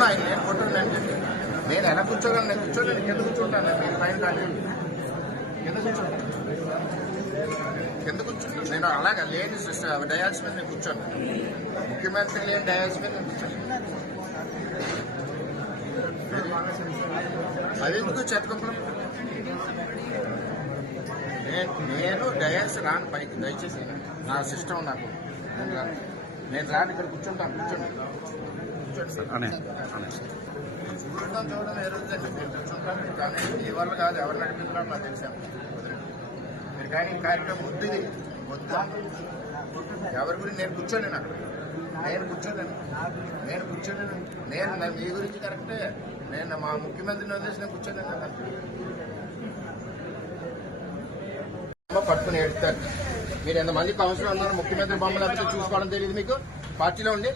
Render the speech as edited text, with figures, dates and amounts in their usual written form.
కొట్టున్నా ఆయన, నేను కొట్టున్నాను. నేను ఎలా కూర్చోగలను? నేను కూర్చోలేను. కింద కూర్చుంటాను. మీరు పైన కానీ కింద కూర్చుంటాను. కింద కూర్చుంటాను. నేను అలాగే లేని డయాల్స్ మీద నేను కూర్చోను. ముఖ్యమంత్రి లేని డయాల్స్ మీద నేను కూర్చోను. అది ఎందుకు చెత్తకుంటున్నాను? నేను డయాల్స్ రాను పైకి, దయచేసి నా సిస్టమ్ నాకు. నేను రాను, ఇక్కడ కూర్చుంటాను. చూడడం ఎరుగుతుంది. మీరు కూర్చుంటాను కానీ మీ వల్ల కాదు, ఎవరు నడిపిస్తున్నారో నాకు తెలిసాను. మీరు కానీ కార్యక్రమం వద్దుది వద్దు. ఎవరి గురించి నేను కూర్చోలేను అక్కడ. నేను కూర్చోలేను. నేను మీ గురించి కరెక్టే. నేను మా ముఖ్యమంత్రిని వదిలేసి నేను కూర్చోలేను. పట్టుకుని ఏడుస్తారు. మీరు ఎంతమంది కౌన్సిలర్ ఉన్నారు? ముఖ్యమంత్రి బొమ్మలు చూసుకోవడం తెలియదు మీకు? పార్టీలో ఉండి